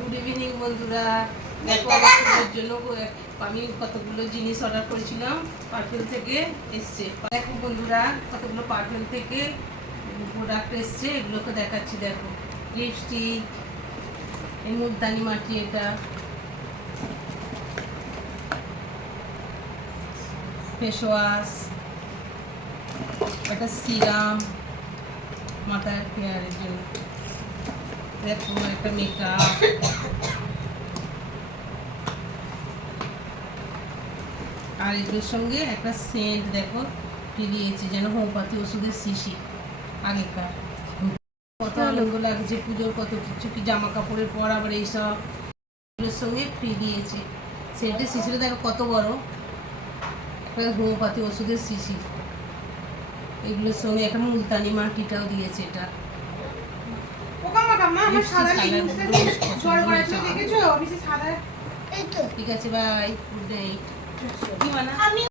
Good evening বন্ধুরা। দেখো আমার জন্য আমি কতগুলো জিনিস অর্ডার করেছিলাম পার্পেল থেকে এসছে। দেখো বন্ধুরা কতগুলো পার্পেল থেকে প্রোডাক্ট এসছে এগুলোকে দেখাচ্ছি দেখো। লিপস্টিক এই মুলতানি মাটি এটা। ফেস ওয়াশ একটা সিরাম মাথার কেয়ারের জন্য। দেখো একটা মেকআপ আর এগুলোর সঙ্গে একটা সেন্ট দেখো দিয়েছি যেন হোমিওপ্যাথি ওষুধের শিশি। আগেকার কত আনন্দ লাগছে পুজোর কত কিছু কি জামা কাপড়ের পর আবার এইসব এগুলোর সঙ্গে ফ্রি দিয়েছে সেন্টের শিশিটা দেখো কত বড়। একটা হোমিওপ্যাথি ওষুধের শিশি। এগুলোর সঙ্গে একটা মুলতানি মাটিটাও দিয়েছে এটা। ঠিক আছে বাই গুড নাইট